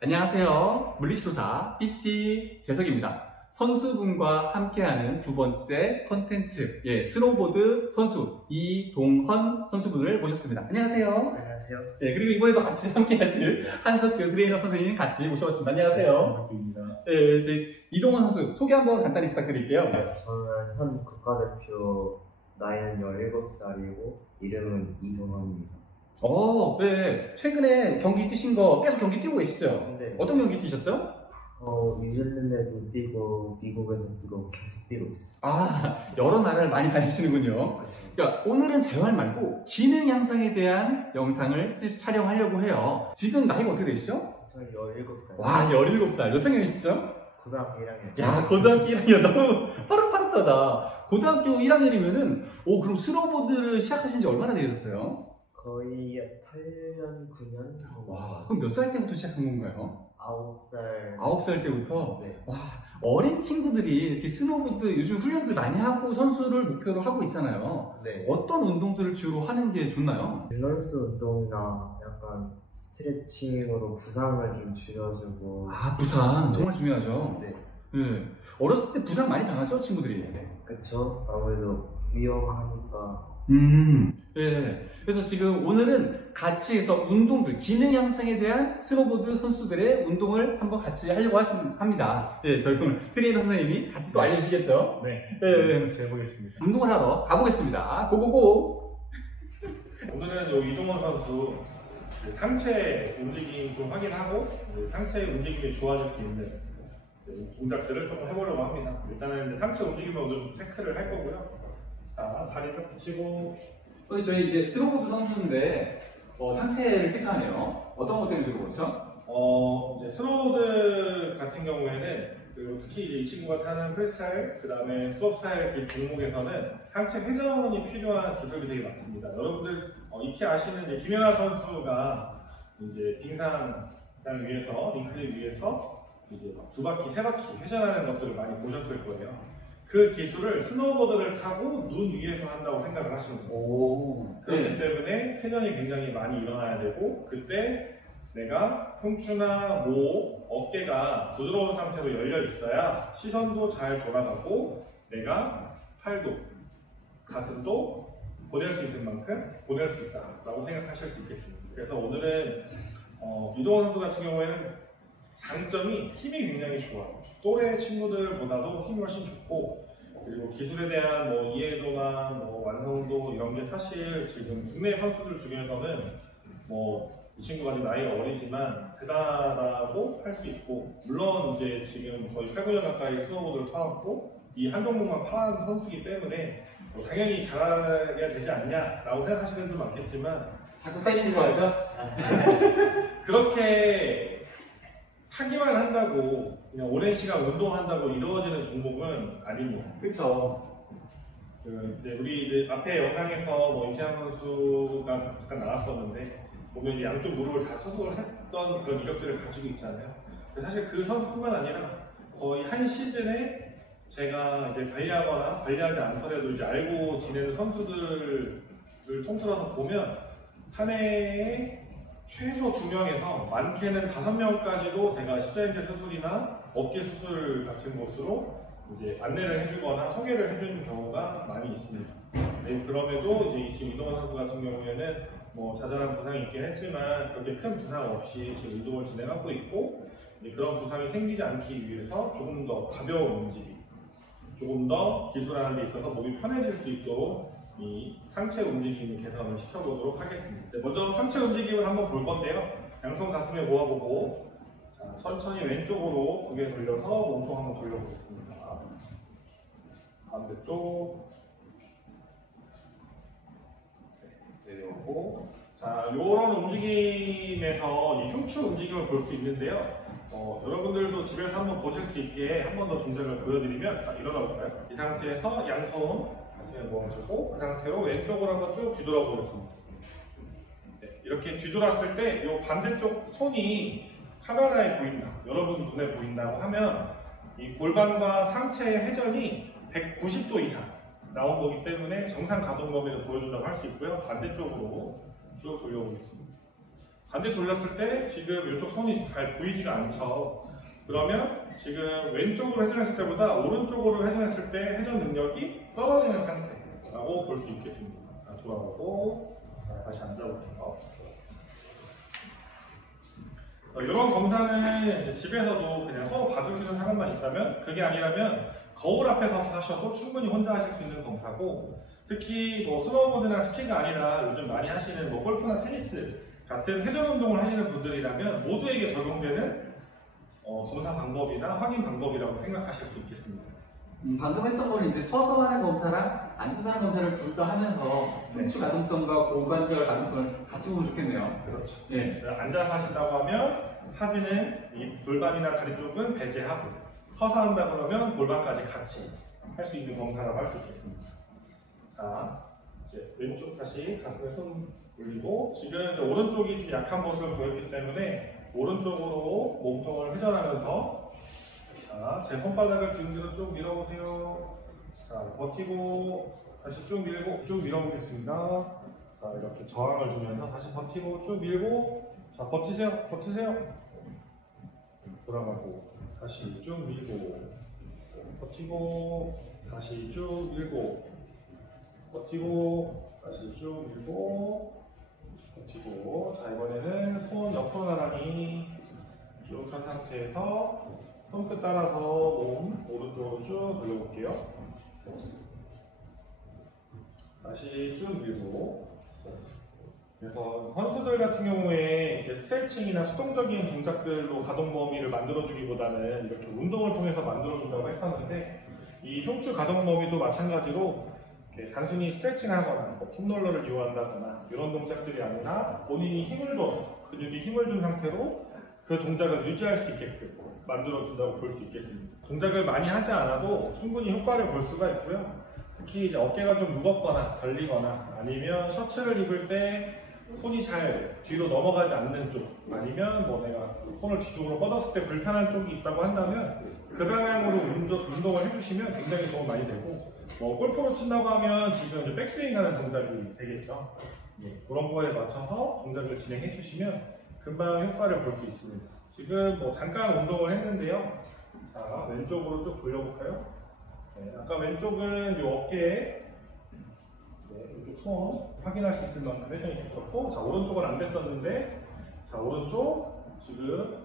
안녕하세요. 물리치료사 PT 재석입니다. 선수분과 함께하는 두 번째 컨텐츠, 스노보드 선수 이동헌 선수분을 모셨습니다. 안녕하세요. 안녕하세요. 그리고 이번에도 같이 함께하실 한석규 트레이너 선생님 같이 모셔봤습니다. 안녕하세요. 한석규입니다. 저희 이동헌 선수 소개 한번 간단히 부탁드릴게요. 저는 현 국가대표, 나이는 17살이고 이름은 이동헌입니다. 최근에 경기 뛰신 거 계속 경기 뛰고 계시죠? 네. 어떤 경기 뛰셨죠? 뉴질랜드에서 뛰고 미국에서 뛰고 계속 뛰고 있어요. 여러 나라를 많이 다니시는군요. 그렇죠. 그러니까 오늘은 재활 말고 기능 향상에 대한 영상을 촬영하려고 해요. 지금 나이가 어떻게 되시죠? 저는 17살. 와, 17살. 몇 학년이시죠? 고등학교 1학년. 야, 고등학교 1학년 너무 빠릇빠릇하다. 고등학교 1학년이면은, 그럼 스노보드를 시작하신 지 얼마나 되셨어요? 거의 8년, 9년 정도. 와, 그럼 몇 살 때부터 시작한 건가요? 9살. 9살 때부터? 네. 와, 어린 친구들이 이렇게 스노보드 요즘 훈련들 많이 하고 선수를 목표로 하고 있잖아요. 네. 어떤 운동들을 주로 하는 게 좋나요? 밸런스 운동이나 약간 스트레칭으로 부상을 좀 줄여주고. 부상 정말 중요하죠. 네. 어렸을 때 부상 많이 당하죠, 친구들이? 그쵸. 아무래도 위험하니까. 그래서 지금 오늘은 같이 해서 운동들, 기능 향상에 대한 스노보드 선수들의 운동을 한번 같이 하려고 합니다. 저희 오늘 트레이너 선생님이 같이 또 알려주시겠죠? 같이 해보겠습니다. 운동을 하러 가보겠습니다. 고고고! 오늘은 이동헌 선수 상체 움직임 좀 확인하고 상체 움직임이 좋아질 수 있는 동작들을 조금 해보려고 합니다. 일단은 상체 움직임을 오늘 좀 체크를 할 거고요. 자, 다리 딱 붙이고. 저희 이제 스노보드 선수인데 상체를 체크하네요. 어떤 것 때문에 주로 그렇죠? 이제 스노보드 같은 경우에는 특히 이제 이 친구가 타는 프리스타일, 그 다음에 슬롭스타일 종목에서는 상체 회전이 필요한 기술이 되게 많습니다. 여러분들 익히 아시는 이제 김연아 선수가 이제 빙상 위에서 링크 위에서 이제 두 바퀴, 세 바퀴 회전하는 것들을 많이 보셨을 거예요. 그 기술을 스노보드를 타고 눈 위에서 한다고 생각을 하시면 돼요. 그렇기 때문에 회전이 굉장히 많이 일어나야 되고, 그때 내가 흉추나 목, 어깨가 부드러운 상태로 열려 있어야 시선도 잘 돌아가고 내가 팔도, 가슴도 보낼 수 있을 만큼 보낼 수 있다라고 생각하실 수 있겠습니다. 그래서 오늘은 이동헌 선수 같은 경우에는 장점이 힘이 굉장히 좋아요. 또래 친구들보다도 힘이 훨씬 좋고, 그리고 기술에 대한 이해도나 완성도 이런 게 사실 지금 국내 선수들 중에서는 이 친구가 아직 나이가 어리지만 대단하다고 할 수 있고, 물론 이제 지금 거의 8, 9년 가까이 스노보드를 타왔고 이 한 종목만 파는 선수이기 때문에 당연히 잘해야 되지 않냐라고 생각하시는 분도 많겠지만 자꾸 때리는 거 하죠? 그렇게 타기만 한다고 그냥 오랜 시간 운동한다고 이루어지는 종목은 아닙니다. 그렇죠. 우리 이제 앞에 영상에서 이시안 선수가 잠깐 나왔었는데 보면 이제 양쪽 무릎을 다 수술을 했던 그런 이력들을 가지고 있잖아요. 사실 그 선수뿐만 아니라 거의 한 시즌에 제가 이제 관리하거나 관리하지 않더라도 이제 알고 지내는 선수들을 통틀어서 보면 한 해에 최소 2명에서 많게는 5명까지도 제가 십자인대 수술이나 어깨 수술 같은 곳으로 이제 안내를 해주거나 소개를 해주는 경우가 많이 있습니다. 그럼에도 이제 지금 이동헌 선수 같은 경우에는 자잘한 부상이 있긴 했지만 그렇게 큰 부상 없이 지금 운동을 진행하고 있고, 그런 부상이 생기지 않기 위해서 조금 더 가벼운 움직임, 조금 더 기술하는 데 있어서 몸이 편해질 수 있도록 이 상체 움직임을 개선을 시켜보도록 하겠습니다. 먼저 상체 움직임을 한번 볼 건데요. 양손 가슴에 모아보고, 자, 천천히 왼쪽으로 고개 돌려서 몸통 한번 돌려보겠습니다. 반대쪽. 내려오고. 자, 이런 움직임에서 이 흉추 움직임을 볼 수 있는데요. 여러분들도 집에서 한번 보실 수 있게 한 번 더 동작을 보여드리면, 자, 일어나 볼까요? 이 상태에서 양손 가슴에 모아주고 그 상태로 왼쪽으로 한번 쭉 뒤돌아 보겠습니다. 이렇게 뒤돌았을 때 이 반대쪽 손이 카메라에 보인다, 여러분 눈에 보인다고 하면 이 골반과 상체의 회전이 190도 이상, 나온 거기 때문에 정상 가동 범위를 보여준다고 할 수 있고요. 반대쪽으로 쭉 돌려보겠습니다. 반대 돌렸을 때 지금 이쪽 손이 잘 보이지가 않죠. 그러면 지금 왼쪽으로 회전했을 때보다 오른쪽으로 회전했을 때 회전 능력이 떨어지는 상태라고 볼 수 있겠습니다. 자, 돌아가고 다시 앉아볼게요. 이런 검사는 이제 집에서도 그냥 서로 봐줄 수 있는 상황만 있다면, 그게 아니라면 거울 앞에서 하셔도 충분히 혼자 하실 수 있는 검사고, 특히 뭐 스노우보드나 스키가 아니라 요즘 많이 하시는 뭐 골프나 테니스 같은 회전 운동을 하시는 분들이라면 모두에게 적용되는 검사 방법이나 확인 방법이라고 생각하실 수 있겠습니다. 방금 했던 거는 이제 서서 하는 검사랑 앉아서 하는 검사를 둘 다 하면서 흉추 가동성과 고관절 가동성을 같이 보면 좋겠네요. 그렇죠. 예. 앉아서 하신다고 하면 하지는 이 골반이나 다리 쪽은 배제하고, 서서 한다 그러면 골반까지 같이 할 수 있는 검사라고 할 수 있겠습니다. 자, 이제 왼쪽 다시 가슴에 손 올리고, 지금 이제 오른쪽이 좀 약한 모습을 보였기 때문에 오른쪽으로 몸통을 회전하면서, 자, 제 손바닥을 등뒤로 쭉 밀어보세요. 자, 버티고 다시 쭉 밀고 쭉 밀어보겠습니다. 자, 이렇게 저항을 주면서 다시 버티고 쭉 밀고, 자, 버티세요, 버티세요. 돌아가고 다시 쭉 밀고, 버티고 다시 쭉 밀고, 버티고 다시 쭉 밀고, 버티고. 자, 이번에는 손 옆으로 나란히 쭉 한 상태에서 손끝 따라서 몸 오른쪽으로 쭉 돌려볼게요. 다시 쭉 밀고. 그래서 선수들 같은 경우에 이렇게 스트레칭이나 수동적인 동작들로 가동 범위를 만들어주기보다는 이렇게 운동을 통해서 만들어준다고 했었는데, 이 흉추 가동 범위도 마찬가지로 단순히 스트레칭하거나 폼롤러를 이용한다거나 이런 동작들이 아니라 본인이 힘을 줘서, 근육이 힘을 준 상태로 그 동작을 유지할 수 있게끔 만들어준다고 볼 수 있겠습니다. 동작을 많이 하지 않아도 충분히 효과를 볼 수가 있고요. 특히 이제 어깨가 좀 무겁거나 걸리거나, 아니면 셔츠를 입을 때 손이 잘 뒤로 넘어가지 않는 쪽, 아니면 뭐 내가 손을 뒤쪽으로 뻗었을 때 불편한 쪽이 있다고 한다면 그 방향으로 운동을 해주시면 굉장히 도움 많이 되고, 뭐 골프로 친다고 하면 지금 이제 백스윙 하는 동작이 되겠죠. 그런 거에 맞춰서 동작을 진행해 주시면 금방 효과를 볼 수 있습니다. 지금 뭐 잠깐 운동을 했는데요. 자, 왼쪽으로 쭉 돌려볼까요? 네, 아까 왼쪽은 이 어깨에 이쪽 손 확인할 수 있을 만큼 회전이 됐었고, 자, 오른쪽은 안 됐었는데, 자, 오른쪽 지금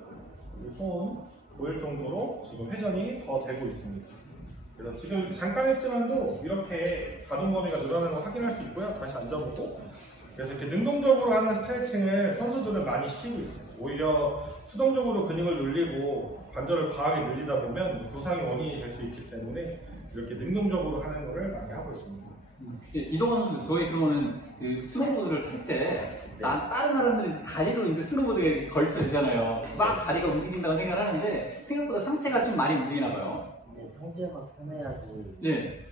이 손 보일 정도로 지금 회전이 더 되고 있습니다. 그래서 지금 잠깐 했지만도 이렇게 가동 범위가 늘어나는 걸 확인할 수 있고요. 다시 앉아보고. 그래서 이렇게 능동적으로 하는 스트레칭을 선수들은 많이 시키고 있어요. 오히려 수동적으로 근육을 늘리고 관절을 과하게 늘리다 보면 부상의 원인이 될 수 있기 때문에 이렇게 능동적으로 하는 것을 많이 하고 있습니다. 이동원 선수, 저희 그러면은 그 스노보드를 탈 때, 다른 사람들이 다리로 이제 스노보드에 걸쳐지잖아요. 막 다리가 움직인다고 생각을 하는데, 생각보다 상체가 좀 많이 움직이나 봐요. 상체가 편해야지. 예.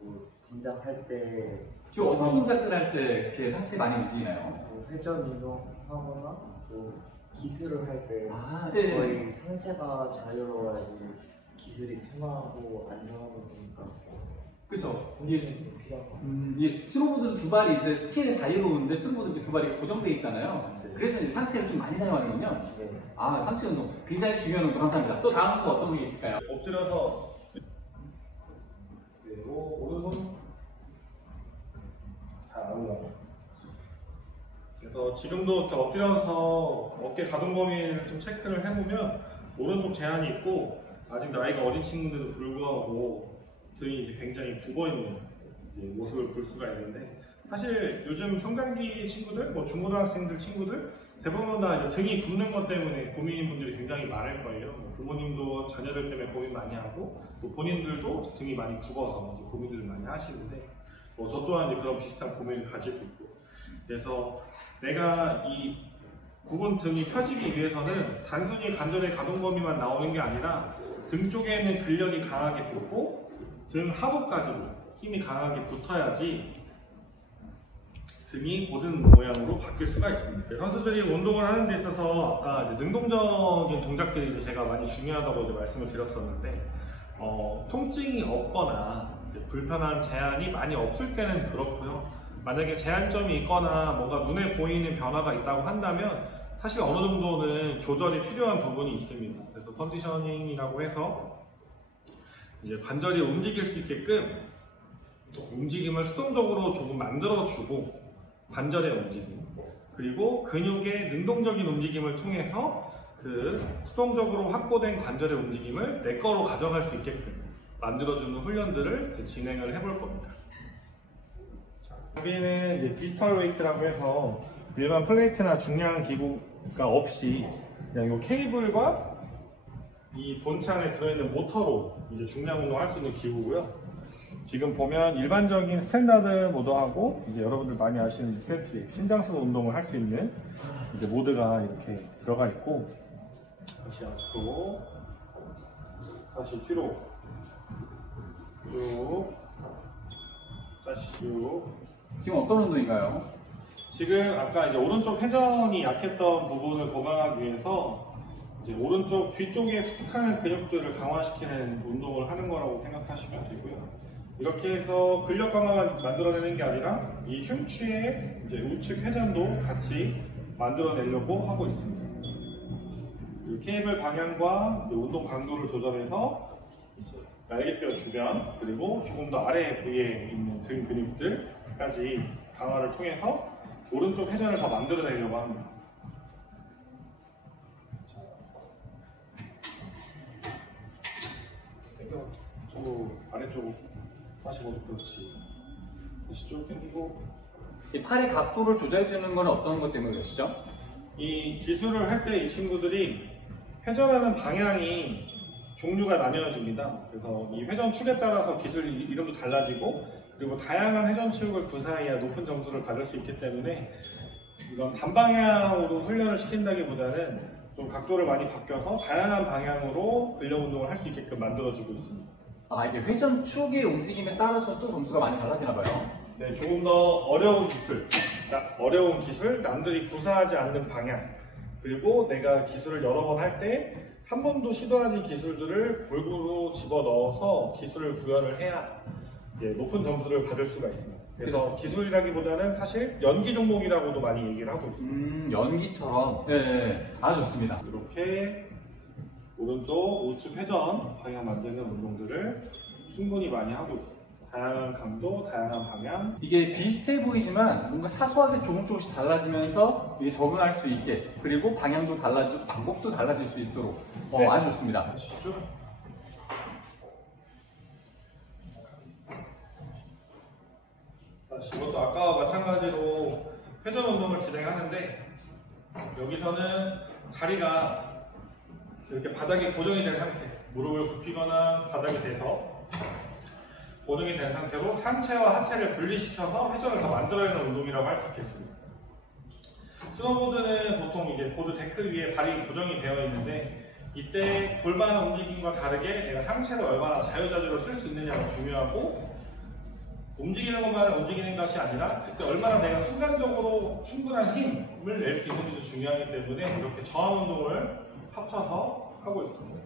뭐 동작할 때, 주로 어떤 동작들 할 때 이렇게 상체 많이 움직이나요? 뭐 회전 운동하거나 또 기술을 할 때 네. 거의 상체가 자유로워야지 기술이 편하고 안정하고 되니까. 그렇죠. 필요하고. 스노보드는 두 발이 이제 스케일이 자유로운데 스노보드 두 발이 고정되어 있잖아요. 네. 그래서 이제 상체를 좀 많이 사용하는군요. 네. 아, 상체 운동 굉장히 중요한 운동. 감사합니다. 또 다음 거 어떤 게 있을까요? 엎드려서 그리고 오른손 잘 올라가요. 그래서 지금도 이렇게 엎드려서 어깨 가동 범위를 좀 체크를 해보면 오른쪽 제한이 있고, 아직 나이가 어린 친구들도 불구하고 등이 굉장히 굽어있는 모습을 볼 수가 있는데, 사실 요즘 성장기 친구들, 뭐 중고등학생들 친구들 대부분 다 이제 등이 굽는 것 때문에 고민인 분들이 굉장히 많을 거예요. 뭐 부모님도 자녀들 때문에 고민 많이 하고, 또 본인들도 등이 많이 굽어서 이제 고민들을 많이 하시는데, 뭐 저 또한 이제 그런 비슷한 고민을 가지고 있고, 그래서 내가 이 굽은 등이 펴지기 위해서는 단순히 관절의 가동 범위만 나오는 게 아니라 등 쪽에는 근력이 강하게 붙고 등 하부까지도 힘이 강하게 붙어야지 등이 고든 모양으로 바뀔 수가 있습니다. 선수들이 운동을 하는 데 있어서 아까 이제 능동적인 동작들이 제가 많이 중요하다고 이제 말씀을 드렸었는데, 통증이 없거나 불편한 제한이 많이 없을 때는 그렇고요. 만약에 제한점이 있거나 뭔가 눈에 보이는 변화가 있다고 한다면 사실 어느 정도는 조절이 필요한 부분이 있습니다. 그래서 컨디셔닝이라고 해서 이제 관절이 움직일 수 있게끔 움직임을 수동적으로 조금 만들어주고, 관절의 움직임 그리고 근육의 능동적인 움직임을 통해서 그 수동적으로 확보된 관절의 움직임을 내 거로 가져갈 수 있게끔 만들어주는 훈련들을 진행을 해볼 겁니다. 여기는 이제 디지털 웨이트라고 해서 일반 플레이트나 중량 기구가 없이 그냥 이 케이블과 이 본체 안에 들어있는 모터로 이제 중량 운동을 할 수 있는 기구고요. 지금 보면 일반적인 스탠다드 모드하고 이제 여러분들 많이 아시는 세트 신장수도 운동을 할 수 있는 이제 모드가 이렇게 들어가 있고, 다시 앞으로, 다시 뒤로, 쭉, 다시 쭉. 지금 어떤 운동인가요? 지금 아까 이제 오른쪽 회전이 약했던 부분을 보강하기 위해서 이제 오른쪽 뒤쪽에 수축하는 근육들을 강화시키는 운동을 하는 거라고 생각하시면 되고요. 이렇게 해서 근력 강화만 만들어내는 게 아니라 이 흉추의 이제 우측 회전도 같이 만들어내려고 하고 있습니다. 이 케이블 방향과 이제 운동 강도를 조절해서 이제 날개뼈 주변 그리고 조금 더 아래 부위에 있는 등 근육들까지 강화를 통해서 오른쪽 회전을 더 만들어내려고 합니다. 쭉 아래쪽으로 45도, 그렇지. 다시 쭉 당기고. 이 팔의 각도를 조절해주는 건 어떤 것 때문에 그러시죠? 이 기술을 할 때 이 친구들이 회전하는 방향이 종류가 나뉘어집니다. 그래서 이 회전 축에 따라서 기술 이름도 달라지고, 그리고 다양한 회전 축을 그 사이에 높은 점수를 받을 수 있기 때문에 이건 단방향으로 훈련을 시킨다기보다는 좀 각도를 많이 바뀌어서 다양한 방향으로 근력 운동을 할 수 있게끔 만들어주고 있습니다. 아, 이게 회전축의 움직임에 따라서 또 점수가 많이 달라지나 봐요. 네, 조금 더 어려운 기술, 남들이 구사하지 않는 방향, 그리고 내가 기술을 여러 번 할 때 한 번도 시도하지 기술들을 골고루 집어넣어서 기술을 구현을 해야 이제 높은 점수를 받을 수가 있습니다. 그래서 기술이라기보다는 사실 연기 종목이라고도 많이 얘기를 하고 있습니다. 연기처럼. 네, 아주 좋습니다. 이렇게 오른쪽 우측 회전 방향 만드는 운동들을 충분히 많이 하고 있습니다. 다양한 강도, 다양한 방향. 이게 비슷해 보이지만 뭔가 사소하게 조금씩 달라지면서 이게 적응할 수 있게, 그리고 방향도 달라지고 방법도 달라질 수 있도록 네. 아주 좋습니다. 아시죠? 다시 이것도 아까와 마찬가지로 회전 운동을 진행하는데, 여기서는 다리가 이렇게 바닥에 고정이 된 상태, 무릎을 굽히거나 바닥에 대서 고정이 된 상태로 상체와 하체를 분리시켜서 회전을 더 만들어내는 운동이라고 할 수 있겠습니다. 스노보드는 보통 이제 보드 데크 위에 발이 고정이 되어 있는데, 이때 골반 움직임과 다르게 내가 상체를 얼마나 자유자재로 쓸 수 있느냐가 중요하고, 움직이는 것만 움직이는 것이 아니라 그때 얼마나 내가 순간적으로 충분한 힘을 낼 수 있는지도 중요하기 때문에 이렇게 저항 운동을 합쳐서 하고 있습니다.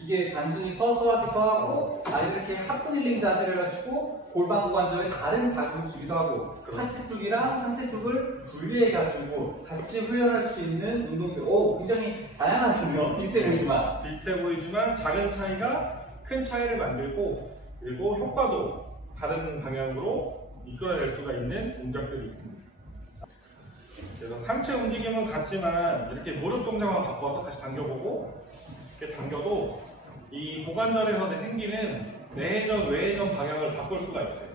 이게 단순히 서서 하기도 하고, 아니면 이렇게 하프힐링 자세를 해가지고 골반 고관절에 다른 자극을 주기도 하고, 하체 쪽이랑 상체 쪽을 분리해가지고 같이 훈련할 수 있는 운동들. 굉장히 다양하군요. 비슷해 보이지만. 비슷해 보이지만 작은 차이가 큰 차이를 만들고, 그리고 효과도 다른 방향으로 이끌어낼 수가 있는 동작들이 있습니다. 그래서 상체 움직임은 같지만 이렇게 무릎 동작만 바꿔서 다시 당겨보고, 이렇게 당겨도 이 고관절에서 생기는 내회전, 외회전 방향을 바꿀 수가 있어요.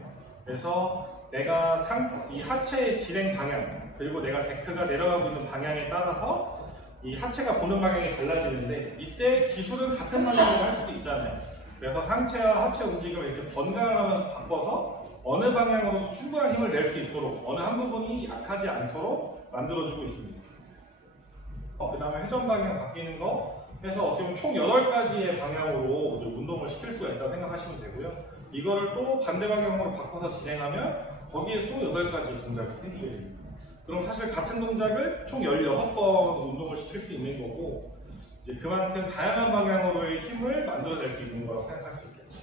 그래서 내가 이 하체의 진행 방향, 그리고 내가 데크가 내려가고 있는 방향에 따라서 이 하체가 보는 방향이 달라지는데, 이때 기술은 같은 방향으로 할 수도 있잖아요. 그래서 상체와 하체 움직임을 이렇게 번갈아 가면서 바꿔서 어느 방향으로도 충분한 힘을 낼 수 있도록, 어느 한 부분이 약하지 않도록 만들어주고 있습니다. 그 다음에 회전 방향 바뀌는 거 해서 어떻게 보면 총 8가지의 방향으로 운동을 시킬 수가 있다고 생각하시면 되고요. 이거를 또 반대 방향으로 바꿔서 진행하면 거기에 또 8가지 동작이 생기게 됩니다. 그럼 사실 같은 동작을 총 16번 운동을 시킬 수 있는 거고, 이제 그만큼 다양한 방향으로의 힘을 만들어낼 수 있는 거라고 생각할 수 있겠죠.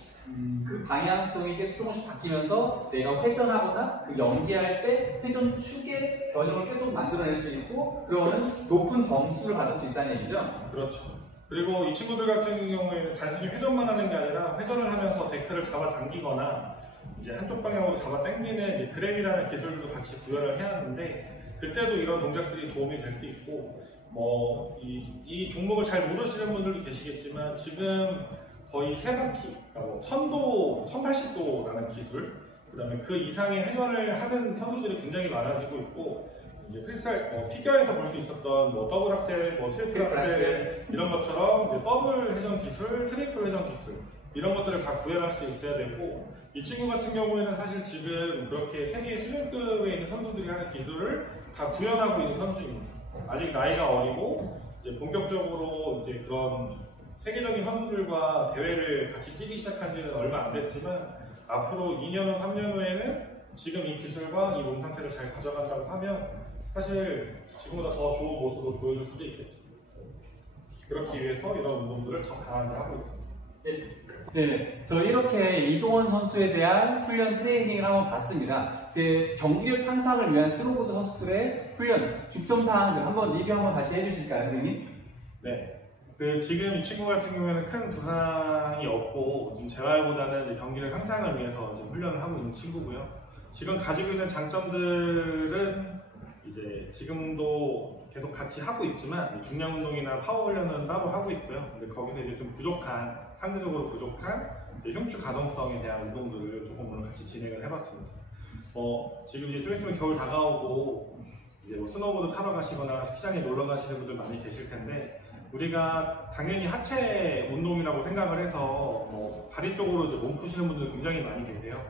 그 방향성이 계속 조금씩 바뀌면서 내가 회전하거나 그 연기할 때 회전 축의 변형을 계속 만들어낼 수 있고 그러면 높은 점수를 받을 수 있다는 얘기죠. 그렇죠. 그리고 이 친구들 같은 경우에는 단순히 회전만 하는 게 아니라 회전을 하면서 데크를 잡아당기거나 이제 한쪽 방향으로 잡아당기는 이제 그랩이라는 기술도 같이 구현을 해야 하는데 그때도 이런 동작들이 도움이 될 수 있고 이 종목을 잘 모르시는 분들도 계시겠지만 지금 거의 3바퀴, 그러니까 1000도, 1080도라는 기술, 그 다음에 그 이상의 회전을 하는 선수들이 굉장히 많아지고 있고, 이제 프리스타일, 피겨에서 볼 수 있었던 더블 악셀, 트리플 악셀, 이런 것처럼 이제 더블 회전 기술, 트리플 회전 기술, 이런 것들을 다 구현할 수 있어야 되고, 이 친구 같은 경우에는 사실 지금 그렇게 세계 수준급에 있는 선수들이 하는 기술을 다 구현하고 있는 선수입니다. 아직 나이가 어리고, 이제 본격적으로 이제 그런 세계적인 선수들과 대회를 같이 뛰기 시작한 지는 얼마 안 됐지만 앞으로 2년 후, 3년 후에는 지금 이 기술과 이 몸 상태를 잘 가져간다고 하면 사실 지금보다 더 좋은 모습을 보여줄 수도 있겠죠. 그렇기 위해서 이런 운동들을 더 강하게 하고 있습니다. 네, 저 이렇게 이동원 선수에 대한 훈련 트레이닝을 한번 봤습니다. 제 경기력 향상을 위한 스노보드 선수들의 훈련, 중점 사항들 한번 리뷰 한번 다시 해주실까요, 선생님? 네. 지금 이 친구 같은 경우에는 큰 부상이 없고 지금 재활보다는 경기력 향상을 위해서 이제 훈련을 하고 있는 친구고요. 지금 가지고 있는 장점들은 이제 지금도 계속 같이 하고 있지만 중량 운동이나 파워 훈련은 따로 하고 있고요. 근데 거기서 이제 좀 상대적으로 부족한 흉추 가동성에 대한 운동들을 조금 오늘 같이 진행을 해봤습니다. 지금 이제 좀 있으면 겨울 다가오고 이제 스노보드 타러 가시거나 스키장에 놀러 가시는 분들 많이 계실 텐데. 우리가 당연히 하체 운동이라고 생각을 해서 다리 쪽으로 이제 몸 푸시는 분들 굉장히 많이 계세요.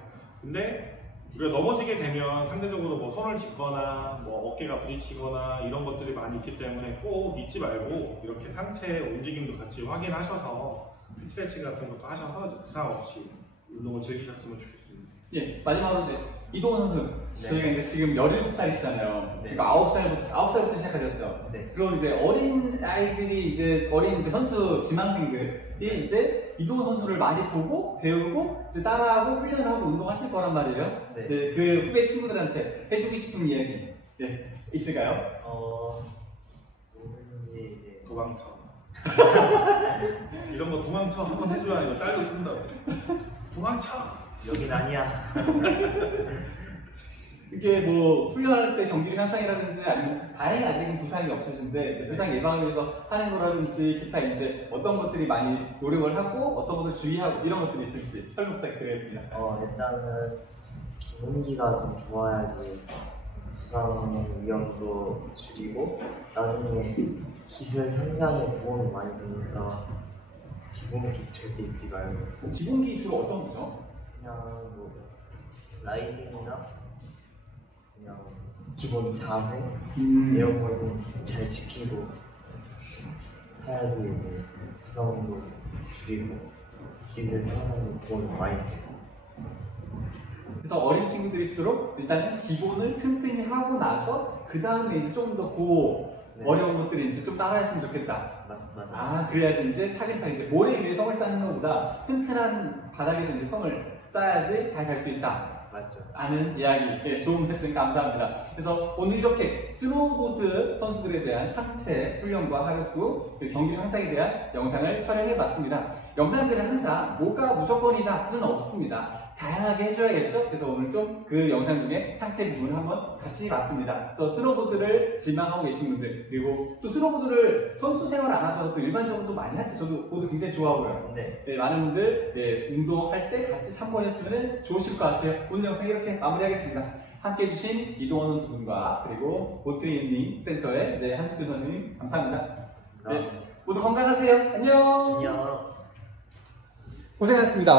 근데 우리가 넘어지게 되면 상대적으로 손을 짚거나 어깨가 부딪히거나 이런 것들이 많이 있기 때문에 꼭 잊지 말고 이렇게 상체 움직임도 같이 확인하셔서 스트레칭 같은 것도 하셔서 부상 없이 운동을 즐기셨으면 좋겠습니다. 예, 마지막으로 이제 이동원 선수, 네. 저희가 이제 지금 17살이시잖아요. 네. 그러니까 9살부터 시작하셨죠. 네. 그럼 이제 어린 아이들이 어린 선수 지망생들이 이제 이동원 선수를 많이 보고 배우고 이제 따라하고 훈련을 하고 운동하실 거란 말이에요. 네. 네, 그 후배 친구들한테 해주고 싶은 이야기 있을까요? 뭐든지 이제 도망쳐. 이런 거 도망쳐 한번 해줘야 이거 짧게 쓴다고. 도망쳐. 여긴 아니야. 이게 훈련할 때 경기력 향상이라든지 아니면 다행히 아직은 부상이 없으신데 이제 부상 예방을 위해서 하는 거라든지 기타 이제 어떤 것들이 많이 노력을 하고 어떤 것들 주의하고 이런 것들이 있을지 설명 부탁드리겠습니다. 일단은 기본기가 좀 좋아야지 부상 위험도 줄이고 나중에 기술 향상에 도움이 많이 되니까 기본기 절대 잊지 말고 기본기 주로 어떤 거죠? 그냥 라이딩이나 그냥 기본 자세 이런 걸 잘 지키고 해야지 이제 부상도 줄이고 기술 향상에 도움이 많이 돼요. 그래서 어린 친구들일수록 일단은 기본을 튼튼히 하고 나서 그 다음에 이제 좀 더 네. 어려운 것들이 이제 좀 따라했으면 좋겠다. 맞아요. 그래야지 이제 차근차근 이제 모래 위에 성을 쌓는 것보다 튼튼한 바닥에서 이제 성을 쌓아야지 잘 갈 수 있다. 맞죠. 아는 이야기, 좋은 말씀 감사합니다. 그래서 오늘 이렇게 스노우보드 선수들에 대한 상체 훈련과 하루 경기 향상에 대한 영상을 촬영해봤습니다. 영상들은 항상 뭐가 무조건이다는 없습니다. 다양하게 해줘야겠죠? 그래서 오늘 좀 그 영상 중에 상체 부분을 한번 같이 봤습니다. 그래서 스노보드를 지망하고 계신 분들, 그리고 또 스노보드를 선수 생활 안 하더라도 일반적으로 또 많이 하죠. 저도 보드 굉장히 좋아하고요. 네. 많은 분들 운동할 때 같이 참고하셨으면 좋으실 것 같아요. 오늘 영상 이렇게 마무리하겠습니다. 함께 해주신 이동원 선수분과 그리고 보트트레이닝 센터의 이제 한숙규 선생님 감사합니다. 네, 모두 건강하세요. 안녕. 안녕. 고생하셨습니다.